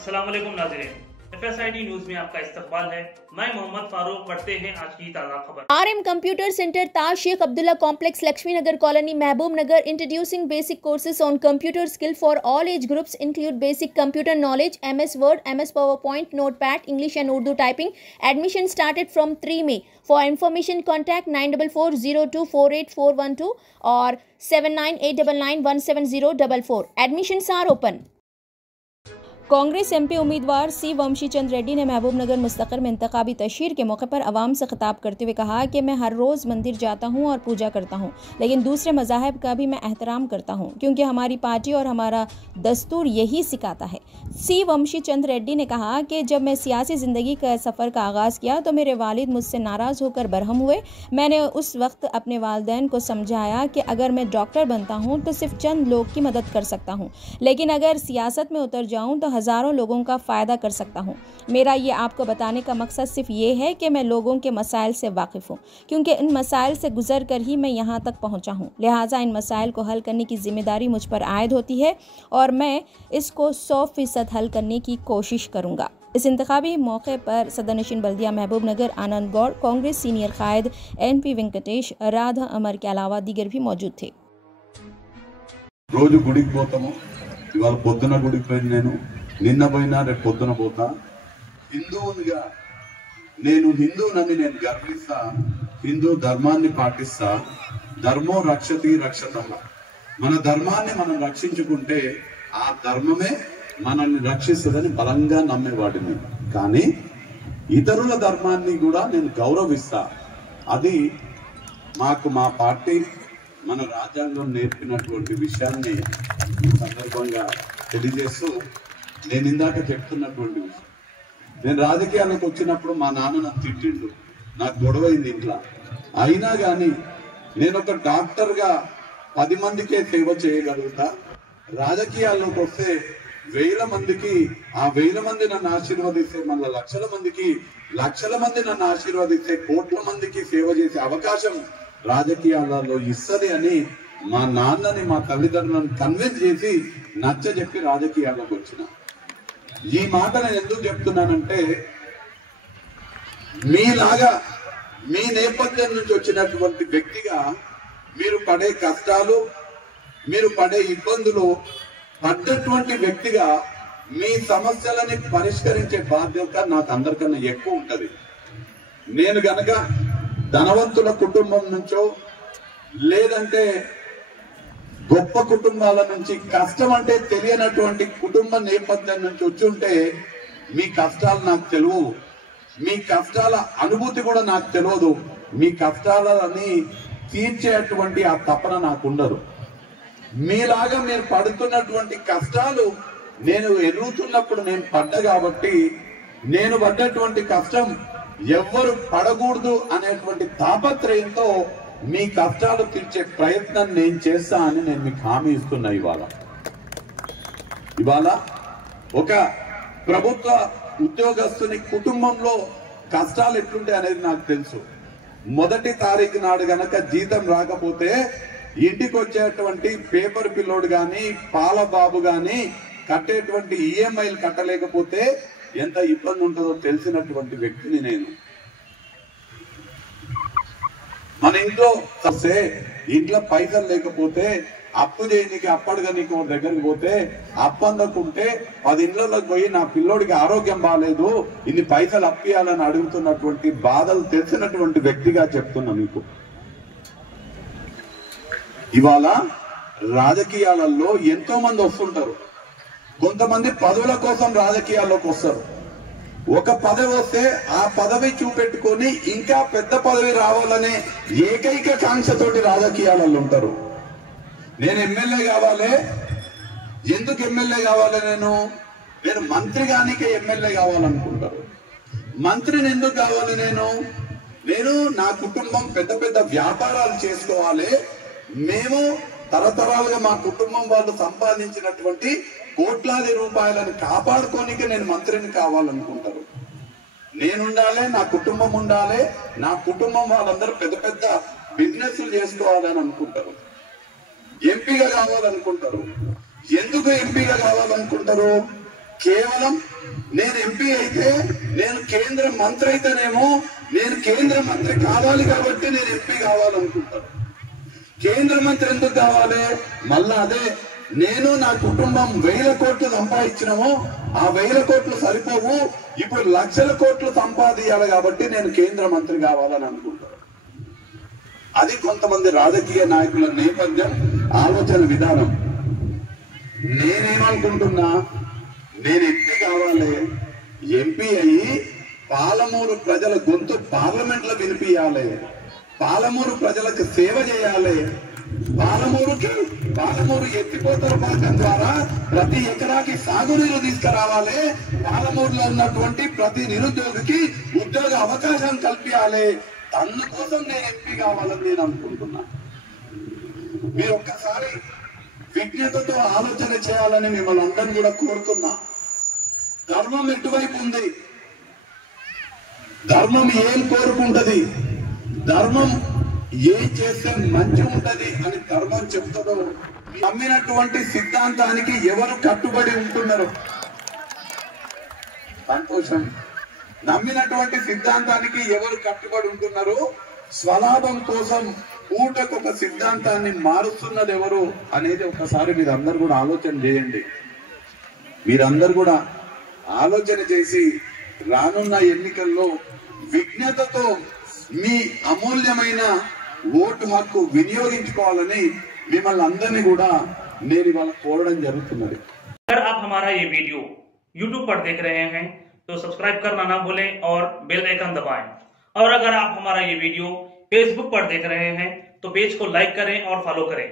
अस्सलाम वालेकुम नाज़रीन, FSID न्यूज में आपका इस्तकबाल है। मैं मोहम्मद फारूक। पढ़ते हैं आज की ताज़ा खबर। RM Computer Center, Taj Sheikh Abdullah Complex, Lakshmi Nagar Colony, Mehboob Nagar, introducing basic courses on computer skill for all age groups, include basic computer knowledge, MS Word, MS PowerPoint, Notepad, English and Urdu typing. Admission started from 3 May. For information, contact 9440248412 or 7989917044. Admissions are open. Congress MP उम्मीदवार सी वंशी चंद रेड्डी ने महबूब नगर मुस्तक़र में इंतखाबी तशहीर के मौके पर आवाम से खिताब करते हुए कहा कि मैं हर रोज़ मंदिर जाता हूं और पूजा करता हूं, लेकिन दूसरे मज़ाहब का भी मैं एहतराम करता हूं, क्योंकि हमारी पार्टी और हमारा दस्तूर यही सिखाता है। सी वंशी चंद रेड्डी ने कहा कि जब मैं सियासी ज़िंदगी का सफ़र का आगाज़ किया तो मेरे वालिद मुझसे नाराज़ होकर बरहम हुए। मैंने उस वक्त अपने वालिदैन को समझाया कि अगर मैं डॉक्टर बनता हूँ तो सिर्फ चंद लोग की मदद कर सकता हूँ, लेकिन अगर सियासत में उतर जाऊँ तो हज़ारों लोगों का फ़ायदा कर सकता हूँ। मेरा ये आपको बताने का मकसद सिर्फ ये है कि मैं लोगों के मसाइल से वाकिफ़ हूँ, क्योंकि इन मसाइल से गुज़र कर ही मैं यहाँ तक पहुँचा हूँ। लिहाजा इन मसाइल को हल करने की ज़िम्मेदारी मुझ पर आयद होती है और मैं इसको 100% हल करने की कोशिश करूँगा। इस इंतखाबी मौके पर सदरनशीन बल्दिया महबूब नगर आनंद गौड़, कांग्रेस सीनियर कायद NP वेंकटेश, राधा अमर के अलावा दीगर भी मौजूद थे। రోజు గుడికి పోతాము, ఇవాళ పొద్దున గుడికి పోయి నేను నిన్న పోయినా రేపు పొద్దున పోతా. హిందువునిగా నేను హిందువునని నేను గర్విస్తా, హిందూ ధర్మాన్ని పాటిస్తా. ధర్మో రక్షతి రక్షతః. మన ధర్మాన్ని మనం రక్షించుకుంటే ఆ ధర్మమే మనల్ని రక్షిస్తుందని బలంగా నమ్మేవాడిని. కానీ ఇతరుల ధర్మాన్ని కూడా నేను గౌరవిస్తా. అది మాకు మా పార్టీ మన రాజ్యాంగం నేర్పినటువంటి విషయాన్ని ఈ సందర్భంగా తెలియజేస్తూ నేను ఇందాక చెప్తున్నటువంటి విషయం, నేను రాజకీయాలకు వచ్చినప్పుడు మా నాన్న నాకు తిట్టిండు, నాకు గొడవైంది ఇంట్లో. అయినా కానీ నేను ఒక డాక్టర్గా 10 మందికే సేవ చేయగలుగుతా. రాజకీయాల్లోకి వస్తే 1000 మందికి, ఆ 1000 మంది నన్ను ఆశీర్వదిస్తే మళ్ళీ లక్షల మంది నన్ను ఆశీర్వదిస్తే కోట్ల మందికి సేవ చేసే అవకాశం రాజకీయాలలో ఇస్తది అని మా నాన్నని, మా తల్లిదండ్రులను కన్విన్స్ చేసి నచ్చజెప్పి రాజకీయాల్లోకి వచ్చిన. ఈ మాట నేను ఎందుకు చెప్తున్నానంటే, మీలాగా మీ నేపథ్యం నుంచి వచ్చినటువంటి వ్యక్తిగా మీరు పడే కష్టాలు, మీరు పడే ఇబ్బందులు పడ్డటువంటి వ్యక్తిగా మీ సమస్యలని పరిష్కరించే బాధ్యత నాకు అందరికన్నా ఎక్కువ ఉంటది. నేను గనక ధనవంతుల కుటుంబం నుంచో లేదంటే గొప్ప కుటుంబాల నుంచి, కష్టం అంటే తెలియనటువంటి కుటుంబ నేపథ్యం నుంచి వచ్చి ఉంటే మీ కష్టాలు నాకు తెలియవు, మీ కష్టాల అనుభూతి కూడా నాకు తెలియదు, మీ కష్టాలని తీర్చేటువంటి ఆ తపన నాకు ఉండదు. మీలాగా మీరు పడుతున్నటువంటి కష్టాలు నేను ఎదుగుతున్నప్పుడు నేను పడ్డా కాబట్టి, నేను పడ్డటువంటి కష్టం ఎవ్వరు పడకూడదు అనేటువంటి తాపత్రయంతో మీ కష్టాలు తీర్చే ప్రయత్నం నేను చేస్తా అని నేను మీకు హామీ ఇస్తున్నా. ఇవాళ ఒక ప్రభుత్వ ఉద్యోగస్తుని కుటుంబంలో కష్టాలు ఎట్లుంటాయి అనేది నాకు తెలుసు. 1వ తారీఖు నాడు గనక జీతం రాకపోతే ఇంటికి వచ్చేటువంటి పేపర్ పిల్లోడు గాని, పాల బాబు గాని కట్టేటువంటి EMIలు కట్టలేకపోతే ఎంత ఇబ్బంది ఉంటుందో తెలిసినటువంటి వ్యక్తిని నేను. మన ఇంట్లో పైసలు లేకపోతే అప్పు చేయడానికి, అప్పడుగా నీకు దగ్గరికి పోతే అప్పు అందకుంటే 10 ఇళ్లలోకి పోయి నా పిల్లోడికి ఆరోగ్యం బాగాలేదు, ఇన్ని పైసలు అప్పియాలని అడుగుతున్నటువంటి బాధలు తెలిసినటువంటి వ్యక్తిగా చెప్తున్నా మీకు. ఇవాళ రాజకీయాలలో ఎంతో మంది వస్తుంటారు. కొంతమంది పదవుల కోసం రాజకీయాల్లోకి వస్తారు. ఒక పదవి వస్తే ఆ పదవి చూపెట్టుకొని ఇంకా పెద్ద పదవి రావాలనే ఏకైక కాంక్షతోటి రాజకీయాలలో ఉంటారు. నేను ఎమ్మెల్యే కావాలి. ఎందుకు ఎమ్మెల్యే కావాలి? నేను మంత్రి గానికే ఎమ్మెల్యే కావాలనుకుంటారు. మంత్రిని ఎందుకు కావాలి? నేను నా కుటుంబం పెద్ద పెద్ద వ్యాపారాలు చేసుకోవాలి, మేము తరతరాలుగా మా కుటుంబం వాళ్ళు సంపాదించినటువంటి కోట్లాది రూపాయలను కాపాడుకోనికే నేను మంత్రిని కావాలనుకుంటారు. నేనుండాలి, నా కుటుంబం ఉండాలి, నా కుటుంబం వాళ్ళందరూ పెద్ద పెద్ద బిజినెస్లు చేసుకోవాలని అనుకుంటారు. ఎంపీగా కావాలనుకుంటారు. ఎందుకు ఎంపీగా కావాలనుకుంటారు? కేవలం నేను ఎంపీ అయితే, నేను కేంద్ర మంత్రి అయితేనేమో, నేను కేంద్ర మంత్రి కావాలి కాబట్టి నేను ఎంపీ కావాలనుకుంటాను. కేంద్ర మంత్రి ఎందుకు కావాలి? మళ్ళా అదే నేను నా కుటుంబం 1000 కోట్లు సంపాదించినామో ఆ 1000 కోట్లు సరిపోవు, ఇప్పుడు లక్షల కోట్లు సంపాదించాలి కాబట్టి నేను కేంద్ర మంత్రి కావాలని అనుకుంటాను. అది కొంతమంది రాజకీయ నాయకుల నేపథ్యం, ఆలోచన విధానం. నేనేమనుకుంటున్నా, నేను ఎంపీ కావాలి, ఎంపీ అయ్యి పాలమూరు ప్రజల గొంతు పార్లమెంట్ లో వినిపించాలి, పాలమూరు ప్రజలకు సేవ చేయాలి, పాలమూరు ఎత్తిపోతల పథకం ద్వారా ప్రతి ఎకరాకి సాగునీరు తీసుకురావాలి, పాలమూరులో ఉన్నటువంటి ప్రతి నిరుద్యోగికి ఉద్యోగ అవకాశం కల్పించాలి. అందుకోసం నేను ఎంపీ కావాలని నేను అనుకుంటున్నా. మీరు ఒక్కసారి విజ్ఞతతో ఆలోచన చేయాలని మిమ్మల్ని అందరినీ కూడా కోరుతున్నా. ధర్మం ఎటువైపు ఉంది? ధర్మం ఏం కోరుకుంటది? ధర్మం ఏం చేస్తే మంచి ఉంటది అని ధర్మం చెప్తుందో, నమ్మినటువంటి సిద్ధాంతానికి ఎవరు కట్టుబడి ఉంటున్నారు? సంతోషం. నమ్మినటువంటి సిద్ధాంతానికి ఎవరు కట్టుబడి ఉంటున్నారు? స్వలాభం కోసం పూటకొక సిద్ధాంతాన్ని మారుస్తున్నది ఎవరు అనేది ఒకసారి మీరందరూ కూడా ఆలోచన చేయండి. మీరందరూ కూడా ఆలోచన చేసి రానున్న ఎన్నికల్లో విజ్ఞతతో మీ అమూల్యమైన ఓటు హక్కు వినియోగించుకోవాలని మిమ్మల్ని అందరినీ కూడా నేను ఇవాళ కోరడం జరుగుతున్నది. अगर आप हमारा ये वीडियो YouTube पर देख रहे हैं तो सब्सक्राइब करना ना भूलें और बेल आइकन दबाएं। और अगर आप हमारा ये वीडियो Facebook पर देख रहे हैं तो पेज को लाइक करें और फॉलो करें।